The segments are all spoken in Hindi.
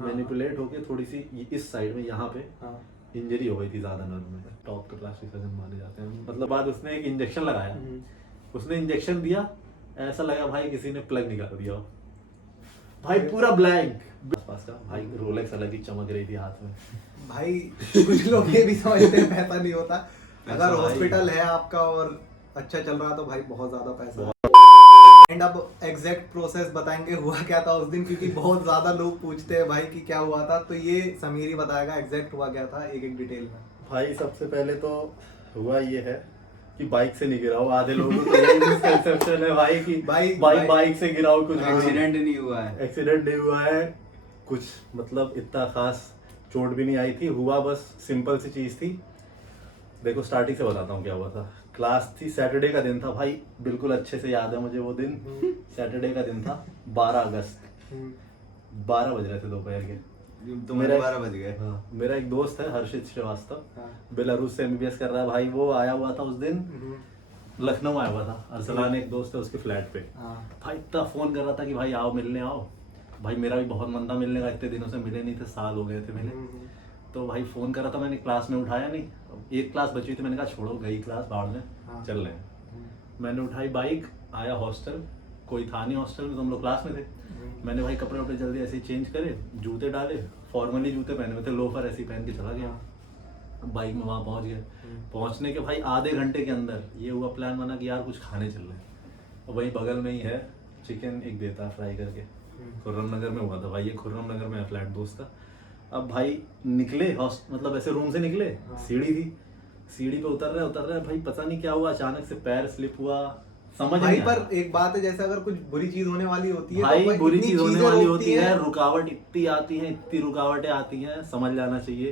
मैनिपुलेट होके थोड़ी सी इस साइड में यहाँ पे इंजरी हो गई थी ज्यादा नर्व में। टॉप के प्लास्टिक सर्जन माने जाते हैं। मतलब बाद उसने एक इंजेक्शन लगाया, उसने इंजेक्शन दिया, ऐसा लगा भाई किसी ने प्लग निकाल दिया हो। भाई पूरा ब्लैंक। आसपास का भाई रोलेक्स अलग ही चमक रही थी हाथ में। भाई कुछ लोग ये भी समझते हैं पैसा नहीं होता। अगर भाई हॉस्पिटल है आपका और अच्छा चल रहा तो भाई बहुत ज्यादा पैसा। एंड अब एग्जैक्ट प्रोसेस बताएंगे हुआ क्या था उस दिन, क्योंकि बहुत ज्यादा लोग पूछते हैं भाई कि क्या हुआ था। तो ये समीर ही बताएगा एग्जैक्ट हुआ क्या था एक एक डिटेल में। भाई सबसे पहले तो हुआ ये है कि बाइक से नहीं गिरा हो। आधे लोगों को यही मिसकंसेप्शन है भाई कि बाइक से गिरा हो, कुछ एक्सीडेंट नहीं हुआ है। एक्सीडेंट नहीं हुआ है कुछ, मतलब इतना खास चोट भी नहीं आई थी। हुआ बस सिंपल सी चीज थी। देखो स्टार्टिंग से बताता हूँ क्या हुआ था। क्लास थी, सैटरडे का दिन था भाई, बिल्कुल अच्छे से याद है मुझे वो दिन। सैटरडे का दिन था, 12 अगस्त, 12 बज रहे थे दोपहर के। तो मेरे 12 बज गए। हाँ, मेरा एक दोस्त है हर्षित श्रीवास्तव, बेलारूस से एमबीबीएस कर रहा है भाई। वो आया हुआ था उस दिन, लखनऊ आया हुआ था। अरसलान एक दोस्त है, उसके फ्लैट पे। भाई इतना फोन कर रहा था कि भाई आओ मिलने आओ। भाई मेरा भी बहुत मन था मिलने का, इतने दिनों से मिले नहीं थे, साल हो गए थे मिले। तो भाई फोन कर रहा था, मैंने क्लास में उठाया नहीं। एक क्लास बची थी, मैंने कहा छोड़ो गई क्लास बाहर में, चल रहे हैं। मैंने उठाई बाइक, आया हॉस्टल, कोई था नहीं हॉस्टल में, तो हम लोग क्लास में थे। मैंने भाई कपड़े वपड़े जल्दी ऐसे ही चेंज करे, जूते डाले, फॉर्मली जूते पहने हुए थे, लोफर ऐसे ही पहन के चला गया। बाइक में वहाँ पहुँच गए। पहुँचने के भाई आधे घंटे के अंदर ये हुआ प्लान बना कि यार कुछ खाने चल रहे हैं। और वही बगल में ही है चिकन एक देता है फ्राई करके, खुर्रम नगर में हुआ था भाई। ये खुर्रम नगर में है फ्लैट दोस्त का। अब भाई निकले मतलब ऐसे रूम से निकले, सीढ़ी थी, सीढ़ी पे उतर रहे भाई पता नहीं क्या हुआ, अचानक से पैर स्लिप हुआ, समझ भाई नहीं पर आया। एक बात है, जैसे अगर कुछ बुरी चीज होने वाली होती है भाई तो बुरी इतनी चीज होने चीजें वाली रोकती होती है, हैं। रुकावट इतनी आती है, इतनी रुकावटें आती हैं, समझ जाना चाहिए।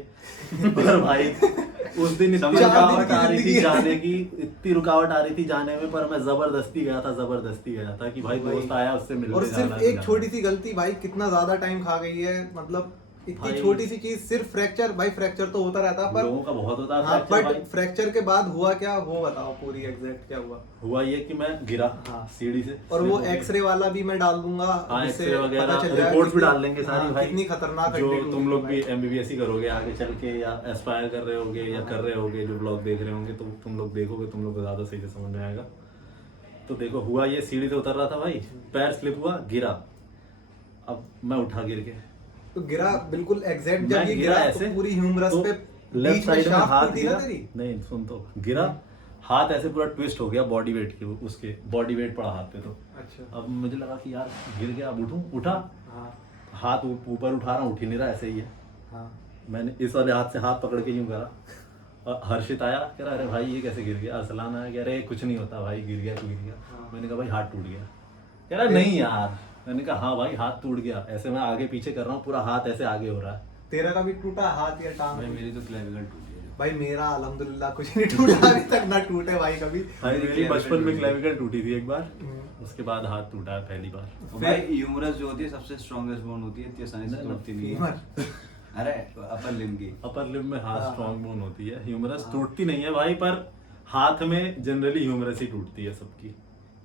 पर भाई उस दिन इतनी रुकावट आ रही थी जाने की, इतनी रुकावट आ रही थी जाने में, पर मैं जबरदस्ती गया था कि भाई दोस्त आया उससे मिलने और जाना सिर्फ एक छोटी सी गलती भाई कितना ज्यादा टाइम खा गई है। मतलब इतनी भाई, छोटी सी चीज, सिर्फ फ्रैक्चर। भाई फ्रैक्चर तो होता रहता पर लोगों का बहुत होता है हाँ, फ्रैक्चर भाई। बट फ्रैक्चर के बाद हुआ क्या वो बताओ पूरी एग्जैक्ट क्या हुआ। हुआ ये कि मैं गिरा सीढ़ी से, और वो एक्सरे वाला भी मैं डाल दूंगा, एक्सरे वगैरह रिपोर्ट्स भी डाल देंगे सारी भाई। कितनी खतरनाक जो तुम लोग भी एमबीबीएस ही करोगे आगे चल के, या एस्पायर कर रहे होगे या कर रहे होगे, जो ब्लॉग देख रहे होंगे, तो तुम लोग देखोगे, तुम लोग को ज्यादा सही से समझ में आएगा। तो देखो हुआ ये, सीढ़ी से उतर रहा था भाई, पैर स्लिप हुआ, गिरा। अब मैं उठा गिर के, तो गिरा बिल्कुल एग्जैक्ट जब ये गिरा गिरा ऐसे, तो पूरी ह्यूमरस पे लेफ्ट साइड में हाथ गिरा। तेरी। नहीं सुन तो, गिरा, हाथ ऐसे पूरा ट्विस्ट हो गया बॉडी वेट के, उसके बॉडी वेट पड़ा हाथ पे। तो अच्छा। अब मुझे लगा कि यार गिर गया, अब उठूं, उठा, हाथ ऊपर उठा रहा हूँ, उठ ही नहीं रहा, ऐसे ही है। मैंने इस वाले हाथ से हाथ पकड़ के यूं करा, और हर्षित आया, कह रहा अरे भाई ये कैसे गिर गया। अरसलान आया, कह रहे कुछ नहीं होता भाई, गिर गया तो गिर गया। मैंने कहा भाई हाथ टूट गया। कह रहा नहीं यार। मैंने कहा हाँ भाई हाथ टूट गया। ऐसे मैं आगे पीछे कर रहा हूँ, पूरा हाथ ऐसे आगे हो रहा है। तेरा का भी टूटा हाथ या टांग? भाई मेरी तो क्लेविकल टूटी है। भाई मेरा अल्हम्दुलिल्लाह कुछ नहीं टूटा अभी तक, ना टूटे भाई कभी। भाई मेरी बचपन में क्लेविकल टूटी थी एक बार, उसके बाद हाथ टूटा है पहली बार। भाई ह्यूमरस जो होती है सबसे स्ट्रॉन्गेस्ट बोन होती है, इतनी आसानी से टूटती नहीं है। अरे अपर लिम्ब की, अपर लिम्ब में हाथ स्ट्रॉन्ग बोन होती है, ह्यूमरस टूटती नहीं है भाई। पर हाथ में जनरली ह्यूमरस ही टूटती है सबकी,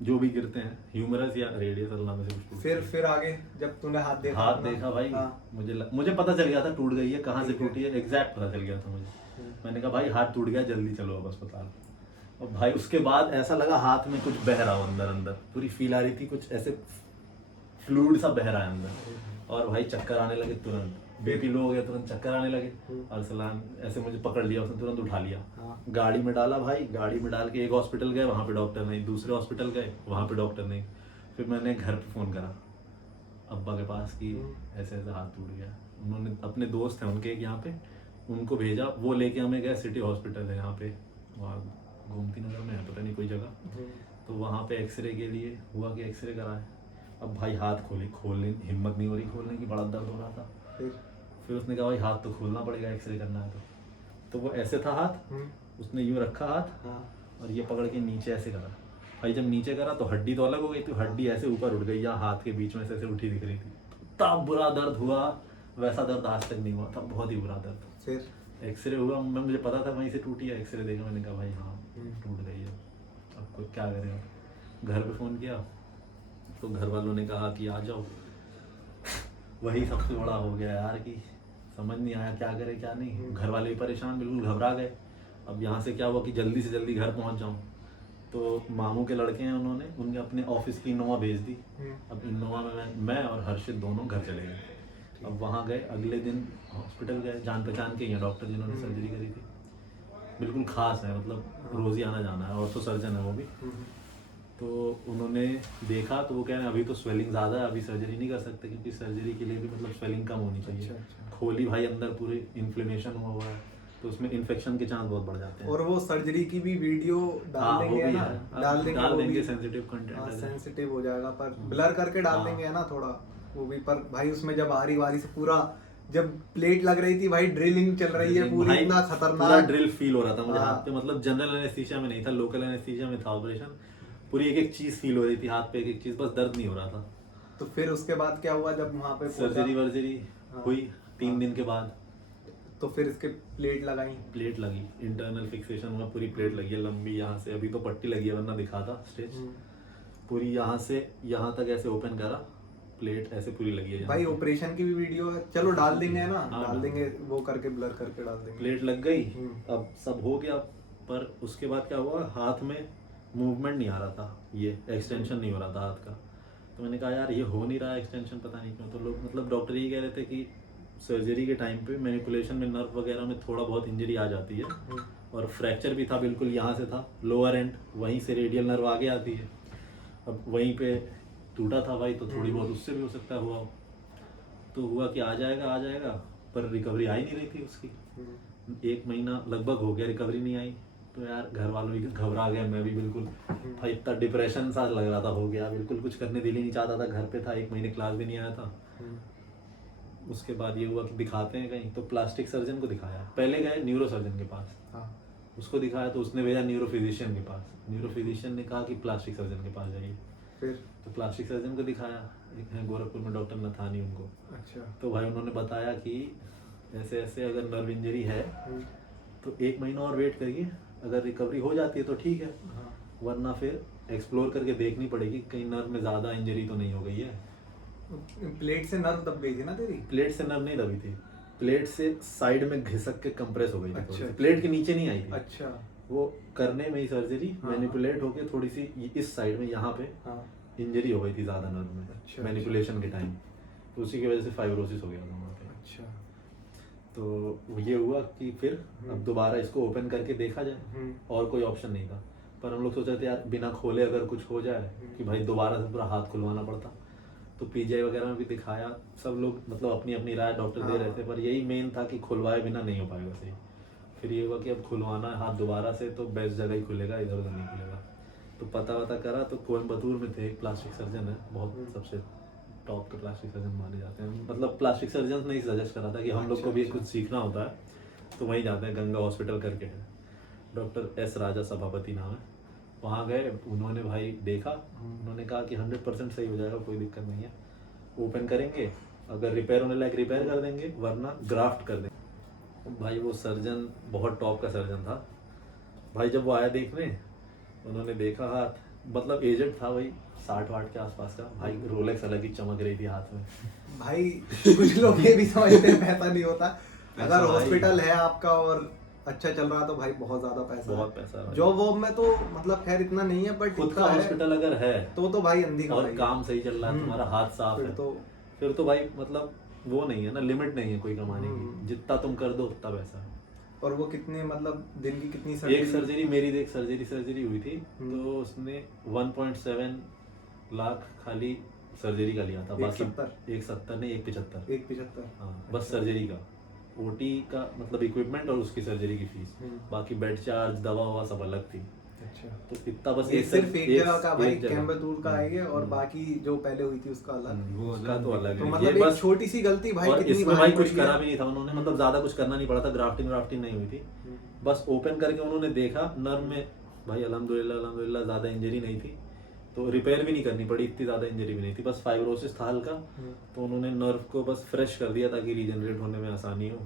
जो भी गिरते हैं, ह्यूमरस या रेडियस, अल्लाह में से कुछ टूटता है। फिर आगे जब तूने हाथ देखा, हाथ देखा भाई, मुझे पता चल गया था टूट गई है, कहाँ से टूटी है एग्जैक्ट पता चल गया था मुझे। मैंने कहा भाई हाथ टूट गया, जल्दी चलो अब अस्पताल। और भाई उसके बाद ऐसा लगा हाथ में कुछ बह रहा हो, अंदर अंदर पूरी फील आ रही थी, कुछ ऐसे फ्लूइड सा बह रहा है अंदर। और भाई चक्कर आने लगे तुरंत, बीपी लो हो गया, तुरंत चक्कर आने लगे। अरसलान ऐसे मुझे पकड़ लिया, उसने तुरंत उठा लिया, गाड़ी में डाला भाई। गाड़ी में डाल के एक हॉस्पिटल गए, वहाँ पे डॉक्टर नहीं, दूसरे हॉस्पिटल गए, वहाँ पे डॉक्टर नहीं। फिर मैंने घर पे फ़ोन करा अब्बा के पास कि ऐसे ऐसे हाथ टूट गया। उन्होंने अपने दोस्त हैं उनके एक यहाँ पे, उनको भेजा, वो लेके हमें गए, सिटी हॉस्पिटल है यहाँ पे, वहाँ गोमती नगर में है, पता नहीं कोई जगह। तो वहाँ पे एक्सरे के लिए हुआ कि एक्सरे कराए। अब भाई हाथ खोलने हिम्मत नहीं हो रही खोलने की, बड़ा दर्द हो रहा था। फिर उसने कहा भाई हाथ तो खोलना पड़ेगा, एक्सरे करना है तो वो ऐसे था हाथ, उसने यूँ रखा हाथ, और ये पकड़ के नीचे ऐसे करा। भाई जब नीचे करा तो हड्डी तो अलग हो गई थी, हड्डी ऐसे ऊपर उठ गई, या हाथ के बीच में से ऐसे उठी दिख रही थी। तब बुरा दर्द हुआ, वैसा दर्द आज तक नहीं हुआ था, बहुत ही बुरा दर्द। फिर एक्सरे हुआ, मैं मुझे पता था वहीं से टूटी है, एक्सरे देखा, मैंने कहा भाई हाँ टूट गई है, अब कोई क्या करेगा। घर पे फ़ोन किया तो घर वालों ने कहा कि आ जाओ। वही सबसे बड़ा हो गया यार कि समझ नहीं आया क्या करे क्या नहीं। घर वाले भी परेशान, बिल्कुल घबरा गए। अब यहाँ से क्या हुआ कि जल्दी से जल्दी घर पहुँच जाऊँ, तो मामू के लड़के हैं, उन्होंने उनके अपने ऑफिस की इनोवा भेज दी। अब इनोवा में मैं और हर्षित दोनों घर चले गए। अब वहाँ गए, अगले दिन हॉस्पिटल गए, जान पहचान के ही हैं डॉक्टर जिन्होंने सर्जरी करी थी, बिल्कुल खास है, मतलब रोज़ ही आना जाना है, और तो सर्जन है वो भी। तो उन्होंने देखा तो वो कह रहे हैं अभी तो स्वेलिंग ज़्यादा है, अभी सर्जरी नहीं कर सकते, क्योंकि सर्जरी के लिए भी मतलब स्वेलिंग कम होनी चाहिए। खोली भाई अंदर पूरे इन्फ्लेमेशन हुआ है, तो उसमें इन्फेक्शन के चांस बहुत बढ़ जाते हैं। और वो सर्जरी की भी वीडियो डाल देंगे ना, डाल देंगे सेंसिटिव कंटेंट, सेंसिटिव हो जाएगा, पर ब्लर करके डाल देंगे है ना थोड़ा वो भी। पर भाई उसमें जब आरी वारी से पूरा जब प्लेट लग रही थी भाई, ड्रिलिंग चल रही है पूरी, इतना खतरनाक ड्रिल फील हो रहा था मुझे हाथ पे, मतलब जनरल एनेस्थीसिया में नहीं था, लोकल एनेस्थीसिया में था ऑपरेशन। पूरी एक एक चीज फील हो रही थी हाथ पे, एक एक चीज, बस दर्द नहीं हो रहा था। तो फिर उसके बाद क्या हुआ जब वहाँ पे सर्जरी वर्जरी हुई 3 दिन के बाद, तो फिर इसके प्लेट लगाई, प्लेट लगी, इंटरनल फिक्सेशन हुआ, पूरी प्लेट लगी है लंबी, यहाँ से, अभी तो पट्टी लगी है वरना दिखाता स्टेज, पूरी यहाँ से यहाँ तक ऐसे ओपन करा, प्लेट ऐसे पूरी लगी है। भाई ऑपरेशन की भी वीडियो है, चलो डाल देंगे ना, डाल देंगे वो करके, ब्लर करके डाल देंगे। प्लेट लग गई, अब सब हो गया, पर उसके बाद क्या हुआ, हाथ में मूवमेंट नहीं आ रहा था, ये एक्सटेंशन नहीं हो रहा था हाथ का। तो मैंने कहा यार ये हो नहीं रहा एक्सटेंशन, पता नहीं क्यों। तो लोग मतलब डॉक्टर ये कह रहे थे कि सर्जरी के टाइम पे मैनिपुलेशन में नर्व वगैरह में थोड़ा बहुत इंजरी आ जाती है, और फ्रैक्चर भी था बिल्कुल, यहाँ से था लोअर एंड, वहीं से रेडियल नर्व आगे आती है, अब वहीं पे टूटा था भाई, तो थोड़ी बहुत उससे भी हो सकता है हुआ हो। तो हुआ कि आ जाएगा, पर रिकवरी आ ही नहीं रही थी उसकी। 1 महीना लगभग हो गया, रिकवरी नहीं आई। तो यार घर वालों भी घबरा गए, मैं भी बिल्कुल भाई, इतना डिप्रेशन सा लग रहा था, हो गया बिल्कुल, कुछ करने दिल ही नहीं चाहता था, घर पे था, 1 महीने क्लास भी नहीं आया था। उसके बाद ये हुआ कि दिखाते हैं कहीं, तो प्लास्टिक सर्जन को दिखाया, पहले गए न्यूरो सर्जन के पास, उसको दिखाया तो उसने भेजा न्यूरो फिजिशियन के पास, न्यूरो फिजिशियन ने कहा कि प्लास्टिक सर्जन के पास जाइए। फिर तो प्लास्टिक सर्जन को दिखाया, एक है गोरखपुर में डॉक्टर नथानी, उनको। अच्छा। तो भाई उन्होंने बताया कि ऐसे ऐसे अगर नर्व इंजरी है तो 1 महीना और वेट करिए, अगर रिकवरी हो जाती है तो ठीक है, वरना फिर एक्सप्लोर करके देखनी पड़ेगी कहीं नर्व में ज़्यादा इंजरी तो नहीं हो गई है। प्लेट से नर्व दब गई थी ना तेरी? प्लेट से नर्व नहीं दबी थी, प्लेट से साइड में घिसक के कंप्रेस हो गई थी। अच्छा। प्लेट के नीचे नहीं आई थी। अच्छा। वो करने में ही सर्जरी मैनिपुलेट होके थोड़ी सी इस साइड में यहाँ पे इंजरी हो गई थी ज़्यादा नर्व में। अच्छा। मैनिपुलेशन के टाइम, तो उसी की वजह से फाइब्रोसिस हो गया था वहाँ पे। अच्छा। तो ये हुआ कि फिर अब दोबारा इसको ओपन करके देखा जाए, और कोई ऑप्शन नहीं था। पर हम लोग सोच रहे थे यार बिना खोले अगर कुछ हो जाए कि भाई दोबारा से पूरा हाथ खुलवाना पड़ता। तो पीजीआई वगैरह में भी दिखाया, सब लोग मतलब अपनी अपनी राय डॉक्टर दे रहे थे, पर यही मेन था कि खुलवाए बिना नहीं हो पाएगा सही। फिर ये हुआ कि अब खुलवाना है हाथ दोबारा से, तो बेस्ट जगह ही खुलेगा, इधर उधर नहीं खुलेगा। तो पता करा, तो कोयम्बतूर में थे, एक प्लास्टिक सर्जन है, बहुत सबसे टॉप के प्लास्टिक सर्जन माने जाते हैं। मतलब प्लास्टिक सर्जन ने ही सजेस्ट करा था कि हम लोग को भी कुछ सीखना होता है, तो वहीं जाते हैं, गंगा हॉस्पिटल करके है, डॉक्टर एस राजा सभापति नाम है। वहाँ गए, उन्होंने भाई देखा, उन्होंने कहा कि 100% सही हो जाएगा, कोई दिक्कत नहीं है, ओपन करेंगे, अगर रिपेयर होने लायक रिपेयर कर देंगे, वरना ग्राफ्ट कर देंगे। भाई वो सर्जन बहुत टॉप का सर्जन था भाई। जब वो आया देखने, उन्होंने देखा हाथ, मतलब एजेड था भाई, 60-60 के आसपास का भाई, रोलेक्स अलग ही चमक रही थी हाथ में भाई। कुछ लोग ये भी समझते हैं पैसा नहीं होता, अगर हॉस्पिटल है आपका और अच्छा चल रहा तो भाई बहुत ज्यादा पैसा, बहुत पैसा है। जॉब वॉब में तो मतलब खैर इतना नहीं है, बट खुद का हॉस्पिटल अगर है तो भाई अंधी का और काम सही चल रहा है, तुम्हारा हाथ साफ है, फिर तो भाई मतलब वो नहीं है ना, लिमिट नहीं है कोई कमाने की, जितना तुम कर दो उतना पैसा है। और वो कितने मतलब दिन की कितनी एक सर्जरी मेरी देख, सर्जरी हुई थी, तो उसने 1.7 लाख खाली सर्जरी का लिया था, बाकी 170 नहीं 175 हाँ, बस सर्जरी का, ओटी का मतलब इक्विपमेंट और उसकी सर्जरी की फीस, बाकी बेड चार्ज दवा ववा सब अलग थी। अच्छा। तो इतना बस ये सिर्फ एक जगह का भाई, कोयम्बतूर का है, और बाकी जो पहले हुई थी उसका अलग, वो उसका तो अलग है। तो मतलब एक छोटी सी गलती भाई कितनी इसमें भाई कुछ करा भी नहीं था उन्होंने, मतलब ज्यादा कुछ करना नहीं पड़ा था, ग्राफ्टिंग नहीं हुई थी, बस ओपन करके उन्होंने देखा नर्व में भाई, अल्हम्दुलिल्लाह ज्यादा इंजरी नहीं थी, तो रिपेयर भी नहीं करनी पड़ी, इतनी ज्यादा इंजरी भी नहीं थी, बस फाइब्रोसिस था हल्का, तो उन्होंने नर्व को बस फ्रेश कर दिया ताकि रीजनरेट होने में आसानी हो,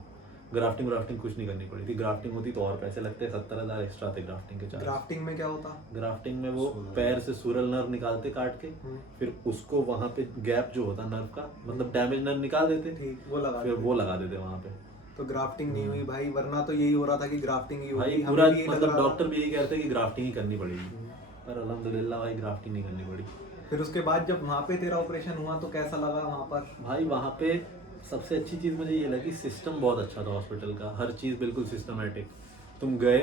ग्राफ्टिंग कुछ नहीं करनी पड़ी थी। ग्राफ्टिंग होती तो और पैसे लगते, 70,000 एक्स्ट्रा थे ग्राफ्टिंग के चार्ज। ग्राफ्टिंग में क्या होता? ग्राफ्टिंग में वो पैर से सूरल नर्व निकालते काट के, फिर उसको वहाँ पे गैप जो होता नर्व का, मतलब डैमेज नर्व निकाल देते, ठीक, वो लगा फिर वो लगा देते वहाँ पे। तो ग्राफ्टिंग नहीं हुई भाई, वरना तो यही हो रहा था कि ग्राफ्टिंग ही भाई होगी, पूरा हमें भी यही लग मतलब रहा था। डॉक्टर भी यही कहते हैं कि ग्राफ्टिंग ही करनी पड़ेगी, पर अल्हम्दुलिल्लाह भाई ग्राफ्टिंग नहीं करनी पड़ी। फिर उसके बाद जब वहाँ पे तेरा ऑपरेशन हुआ तो कैसा लगा वहाँ पर? भाई वहाँ पे सबसे अच्छी चीज़ मुझे ये लगी, सिस्टम बहुत अच्छा था हॉस्पिटल का, हर चीज़ बिल्कुल सिस्टमेटिक। तुम गए,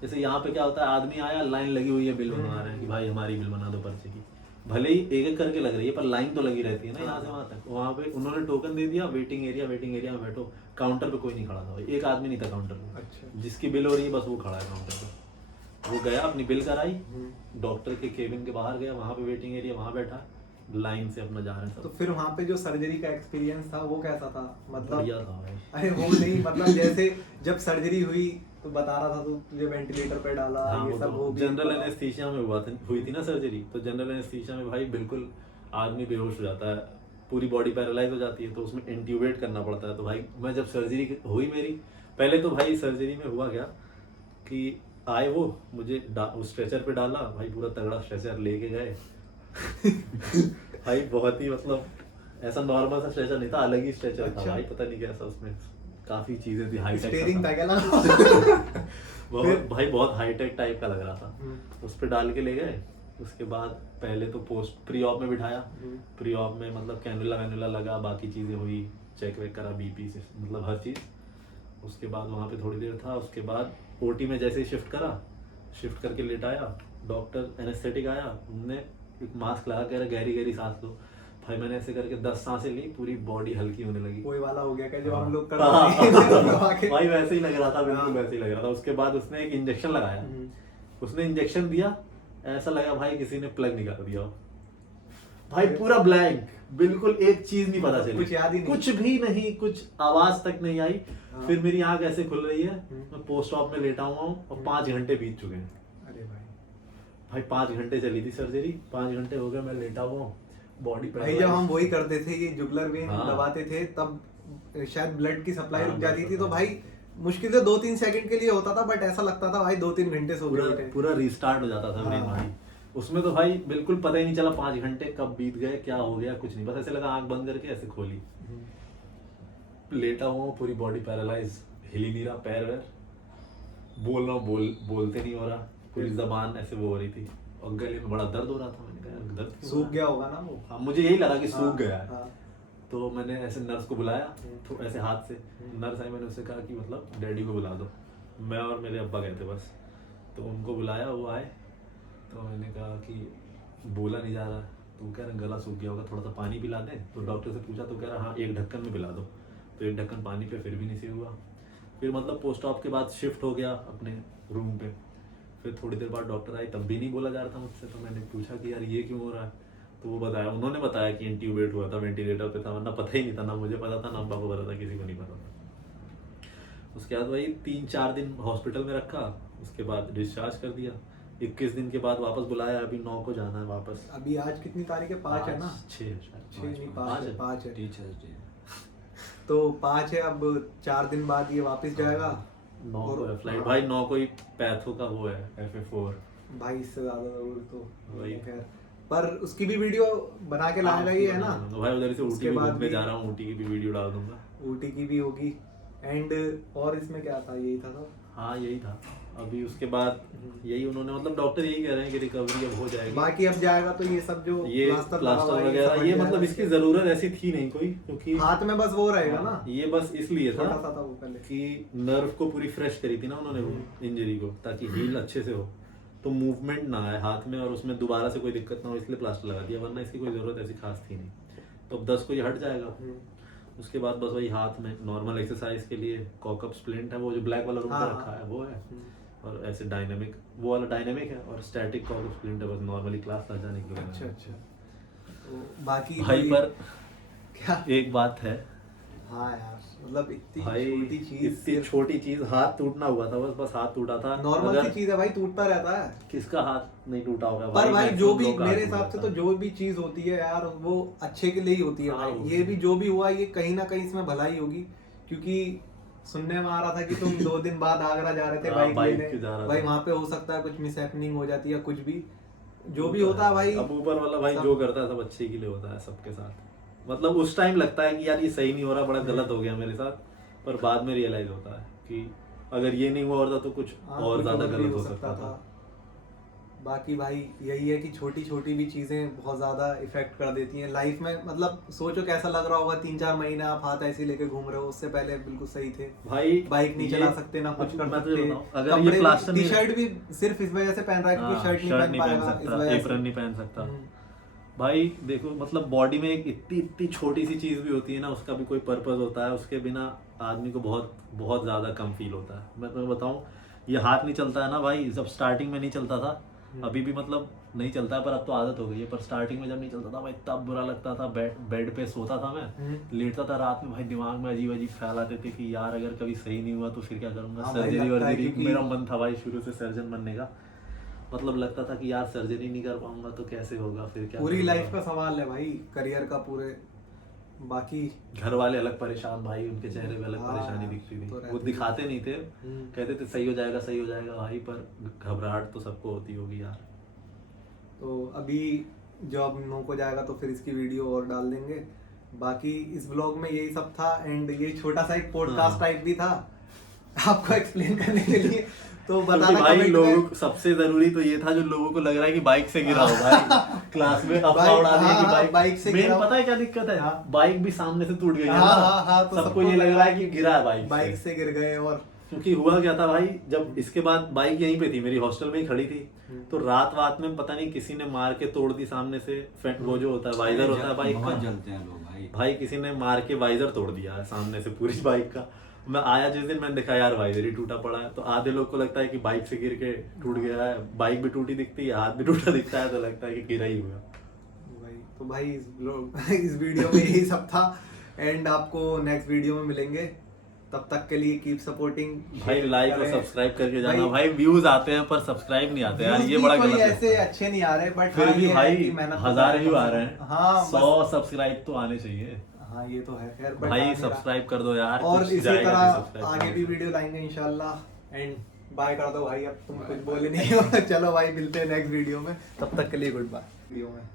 जैसे यहाँ पे क्या होता है, आदमी आया, लाइन लगी हुई है, बिल बनवा रहे हैं कि भाई हमारी बिल बना दो पर्चे की, भले ही एक एक करके लग रही है पर लाइन तो लगी रहती है ना यहाँ से वहाँ तक। वहाँ पे उन्होंने टोकन दे दिया, वेटिंग एरिया में बैठो। काउंटर पे कोई नहीं खड़ा था भाई, एक आदमी नहीं था काउंटर पे। अच्छा। जिसकी बिल हो रही है बस वो खड़ा है काउंटर पे। वो गया, अपनी बिल कराई, डॉक्टर के केबिन के बाहर गया, वहाँ पे वेटिंग एरिया, वहाँ बैठा, लाइन से अपना जा रहे हैं सब। तो फिर वहाँ पे जो सर्जरी का एक्सपीरियंस था वो कैसा था? मतलब बढ़िया था भाई। अरे वो नहीं, मतलब जैसे जब सर्जरी हुई तो बता रहा था तो तुझे वेंटिलेटर पे डाला, हाँ, ये सब वो भी जनरल बताओ। एनेस्थीसिया में हुई थी ना सर्जरी, तो जनरल एनेस्थीसिया में भाई बिल्कुल आदमी बेहोश हो जाता है, पूरी बॉडी पैरालाइज हो जाती है, तो उसमें इंट्यूबेट करना पड़ता है। तो भाई मैं जब सर्जरी हुई मेरी, पहले तो भाई सर्जरी में हुआ क्या कि आए वो मुझे उस स्ट्रेचर पे डाला, भाई पूरा तगड़ा स्ट्रेचर लेके गए भाई बहुत ही मतलब ऐसा नॉर्मल सा स्ट्रेचर नहीं था, अलग ही स्ट्रेचर था अच्छा। भाई, पता नहीं कैसा, उसमें काफी चीजें थी, हाईटेक स्टीयरिंग था क्या ना? बहुत भाई बहुत हाईटेक टाइप का लग रहा था। उस पे डाल के ले गए। उसके बाद पहले तो पोस्ट प्री ऑप में बिठाया, प्री ऑप में मतलब कैनुला लगा, बाकी चीजें हुई, चेक वेक करा, बीपी से मतलब हर चीज। उसके बाद वहाँ पे थोड़ी देर था, उसके बाद ओटी में जैसे ही शिफ्ट करके लेटाया, डॉक्टर एनेस्थेटिक आया, उनने एक मास्क लगा के गहरी सांस लो। भाई मैंने ऐसे करके 10 सांसें ली, पूरी बॉडी हल्की होने लगी। कोई वाला हो गया क्या जो हाँ। हम लोग करते हैं? भाई वैसे ही लग रहा था, बिल्कुल हाँ। वैसे ही लग रहा था। उसके बाद उसने एक इंजेक्शन लगाया, उसने इंजेक्शन दिया, ऐसा लगा भाई किसी ने प्लग निकाल दिया हो। भाई पूरा ब्लैंक, बिल्कुल एक चीज नहीं पता चली, कुछ याद ही नहीं। कुछ भी नहीं, कुछ आवाज तक नहीं आई। हाँ। फिर मेरी आंख ऐसे खुल रही है, मैं पोस्ट ऑप में लेटा हुआ हूँ और 5 घंटे बीत चुके हैं। अरे भाई 5 घंटे चली थी सर्जरी, 5 घंटे हो गए मैं लेटा हुआ हूँ, बॉडी भाई जब हम वही करते थे, ये जुगलर वेन हाँ। दबाते थे, तब शायद ब्लड की सप्लाई हाँ, रुक जाती थी, बस, तो भाई मुश्किल से 2-3 सेकंड के लिए होता था, बट ऐसा लगता था भाई 2-3 घंटे सो पूरा गए। पूरा रिस्टार्ट हो जाता था ब्रेन हाँ। भाई। उसमें तो भाई बिल्कुल पता ही नहीं चला 5 घंटे कब बीत गए, क्या हो गया, कुछ नहीं, बस ऐसे लगा आंख बंद करके ऐसे खोली, लेटा हुआ, पूरी बॉडी पैरालाइज, हिल ही नहीं रहा, पैर वैर, बोलते नहीं हो रहा, पूरी जबान ऐसे वो हो रही थी, और गले में बड़ा दर्द हो रहा था। मैंने कहा यार दर्द क्यों हो सूख रहा गया होगा ना वो। है? हाँ, मुझे यही लगा कि सूख हाँ, गया है। हाँ। तो मैंने ऐसे नर्स को बुलाया, तो ऐसे हाथ से नर्स आई, मैंने उससे कहा कि मतलब डैडी को बुला दो। मैं और मेरे अब्बा गए थे बस, तो उनको बुलाया, वो आए, तो मैंने कहा कि बोला नहीं जा रहा, तो कह रहे गला सूख गया होगा, थोड़ा सा पानी पिला दें। तो डॉक्टर से पूछा तो कह रहा हाँ 1 ढक्कन में पिला दो। तो 1 ढक्कन पानी पे, फिर भी नहीं सही हुआ। फिर मतलब पोस्ट ऑप के बाद शिफ्ट हो गया अपने रूम पे। फिर थोड़ी देर बाद डॉक्टर आई, तब भी नहीं बोला जा रहा था मुझसे। तो मैंने पूछा कि यार ये क्यों हो रहा है, तो वो बताया, उन्होंने बताया कि इंट्यूबेट हुआ था, वेंटिलेटर पे था, वरना पता ही नहीं था, ना मुझे पता था ना अब्बा को पता था, किसी को नहीं पता था। उसके बाद वही 3-4 दिन हॉस्पिटल में रखा, उसके बाद डिस्चार्ज कर दिया। 21 दिन के बाद वापस बुलाया, अभी 9 को जाना है वापस। अभी आज कितनी तारीख है? 5 है ना? 6 6 नहीं, 5 है। Teachers day. तो 5 है, अब 4 दिन बाद ये वापस जाएगा। 9 को है फ्लाइट हाँ। भाई, 9 को ही पैथो का वो है, FA4 भाई इससे ज्यादा दूर तो वही। खैर, पर उसकी भी वीडियो बना के लाएगा ही है ना? भाई उधर से ऊटी उसके भी बाद घूमने भी- जा रहा हूँ, ऊटी की भी वीडियो डाल दूंगा। ऊटी की भी होगी। एंड और इसमें क्या था? यही था तो हाँ यही था। अभी उसके बाद यही उन्होंने मतलब डॉक्टर यही कह रहे हैं कि रिकवरी अब हो जाएगी। बाकी अब जाएगा तो ये सब जो ये प्लास्टर वगैरह ये मतलब इसकी जरूरत ऐसी थी नहीं कोई, क्योंकि हाथ में बस वो रहेगा ना, ये बस इसलिए छोटा था सा था वो पहले। कि नर्व को पूरी फ्रेश करी थी ना उन्होंने वो इंजरी को, ताकि हील अच्छे से हो, तो मूवमेंट ना आए हाथ में और उसमें दोबारा से कोई दिक्कत ना हो, इसलिए प्लास्टर लगा दिया, वरना इसकी कोई जरूरत ऐसी खास थी नहीं। तो अब 10 को ये हट जाएगा। उसके बाद बस वही हाथ में नॉर्मल एक्सरसाइज के लिए कॉकअप स्प्लिंट है, वो जो ब्लैक वाला रूम पे हाँ, रखा है वो है, और ऐसे डायनामिक वो वाला डायनामिक है, और स्टैटिक कॉकअप स्प्लिंट है बस नॉर्मली क्लास ला जाने के लिए। अच्छा अच्छा। तो बाकी भाई पर क्या? एक बात है हाँ यार, मतलब इतनी भाई, छोटी चीज, इतनी छोटी चीज, हाथ टूटना हुआ था, बस हाथ टूटा था। नॉर्मल अगर सी चीज है भाई, टूटता रहता है। किसका हाथ नहीं टूटा होगा पर भाई जो maximum भी लोगों का मेरे हाथ हिसाब टूटा से था। तो जो भी चीज होती है यार वो अच्छे के लिए ही होती है हाँ, भाई। वो ये भी जो भी हुआ ये कहीं ना कहीं इसमें भलाई होगी, क्योंकि सुनने में आ रहा था कि तुम 2 दिन बाद आगरा जा रहे थे हाँ, बाइक बाइक लेने। पे जा रहा भाई था। वहाँ पे हो सकता है कुछ मिस हैपनिंग हो जाती है, कुछ भी जो भी होता है भाई। अब ऊपर वाला भाई सब- जो करता है सब अच्छे के लिए होता है सबके साथ। मतलब उस टाइम लगता है कि यार ये सही नहीं हो रहा, बड़ा गलत हो गया मेरे साथ, पर बाद में रियलाइज होता है कि अगर ये नहीं हुआ होता तो कुछ हाँ, और कुछ ज्यादा भी गलत हो सकता था। बाकी भाई यही है कि छोटी छोटी भी चीजें बहुत ज्यादा इफेक्ट कर देती हैं लाइफ में। मतलब सोचो कैसा लग रहा होगा 3-4 महीने आप हाथ ऐसे लेके घूम रहे हो, उससे पहले बिल्कुल सही थे भाई बाइक नहीं ये- चला सकते ना कुछ कर मैं तुझे सकते। बताऊं, अगर ये प्लास्टर टी नहीं शर्ट भी सिर्फ इस वजह से पहन रहा है क्योंकि शर्ट नहीं पहन पाएगा इस सकता, वजह एप्रन से। नहीं पहन सकता। हम्म। भाई देखो मतलब बॉडी में एक इतनी इतनी छोटी सी चीज भी होती है ना, उसका भी कोई पर्पस होता है, उसके बिना आदमी को बहुत बहुत ज्यादा कम फील होता है। मैं तुम्हें बताऊं, ये हाथ नहीं चलता है ना भाई, जब स्टार्टिंग में नहीं चलता था, अभी भी मतलब नहीं चलता है पर अब तो आदत हो गई है, पर स्टार्टिंग में जब नहीं चलता था भाई तब बुरा लगता था। बेड पे सोता था मैं, लेटता था रात में भाई, दिमाग में अजीब अजीब ख्याल आते थे कि यार अगर कभी सही नहीं हुआ तो फिर क्या करूंगा। हाँ भाई, सर्जरी लगता है वर्जरी, क्योंकि- मेरा मन था भाई शुरू से सर्जन बनने का। मतलब लगता था कि यार सर्जरी नहीं कर पाऊंगा तो कैसे होगा, फिर क्या पूरी करूंगा। लाइफ का सवाल है भाई, करियर का पूरे। बाकी घर वाले अलग परेशान भाई, उनके चेहरे पे अलग हाँ, परेशानी दिखती थी, तो वो रहती दिखाते नहीं थे, हम्म। कहते थे सही हो जाएगा सही हो जाएगा भाई, पर घबराहट तो सबको होती होगी यार। तो अभी जॉब नो को जाएगा तो फिर इसकी वीडियो और डाल देंगे। बाकी इस ब्लॉग में यही सब था, एंड ये छोटा सा एक पॉडकास्ट हाँ। टाइप भी था आपको एक्सप्लेन करने के लिए। तो क्योंकि बताना भाई कमेंट लोगों में। को सबसे जरूरी तो ये था जो लोगों को लग रहा है कि बाइक से गिरा हो भाई, क्लास में अफवाह बाइक- उड़ा दी है कि हाँ, बाइक से मेन गिरा हो। पता है क्या दिक्कत है, हाँ। बाइक भी सामने से टूट गई है हाँ, ना। हाँ, तो सबको सबको ये लग रहा है कि गिरा है बाइक बाइक से गिर गए। और क्योंकि हुआ क्या था भाई, जब इसके बाद बाइक यहीं पे थी मेरी हॉस्टल में ही खड़ी थी, तो रात में पता नहीं किसी ने मार के तोड़ दी सामने से वो जो होता है वाइजर होता है बाइक बहुत का, जलते हैं लोग भाई। भाई किसी ने मार के वाइजर तोड़ दिया है सामने से पूरी बाइक का। मैं आया जिस दिन मैंने देखा यार वाइजर ही टूटा पड़ा है, तो आधे लोग को लगता है कि बाइक से गिर के टूट गया है, बाइक भी टूटी दिखती है, हाथ भी टूटा दिखता है, तो लगता है कि गिरा ही हुआ। भाई इस वीडियो में यही सब था, एंड आपको नेक्स्ट वीडियो में मिलेंगे। तब तक के लिए कीप सपोर्टिंग भाई लाइक और सब्सक्राइब करके जाना भाई, व्यूज आते हैं पर सब्सक्राइब नहीं आते यार, ये बड़ा गलत ऐसे है। अच्छे नहीं आ रहे, बट फिर भी भाई मेहनत 1000 व्यू आ रहे हैं, हाँ 100 सब्सक्राइब तो आने चाहिए हाँ ये तो है खैर, but भाई। हाँ, सब्सक्राइब कर दो यार, और कुछ इसी जाएगा तरह नहीं subscribe आगे करने भी से। वीडियो लाएंगे इंशाल्लाह। एंड बाय कर दो भाई, अब तुम कुछ बोले नहीं हो। चलो भाई मिलते हैं नेक्स्ट वीडियो में, तब तक के लिए गुड बाय। वीडियो में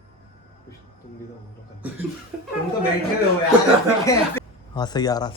कुछ तुम भी तो बोलो तुम तो बैठे हुए हो यार। हाँ सही आ रहा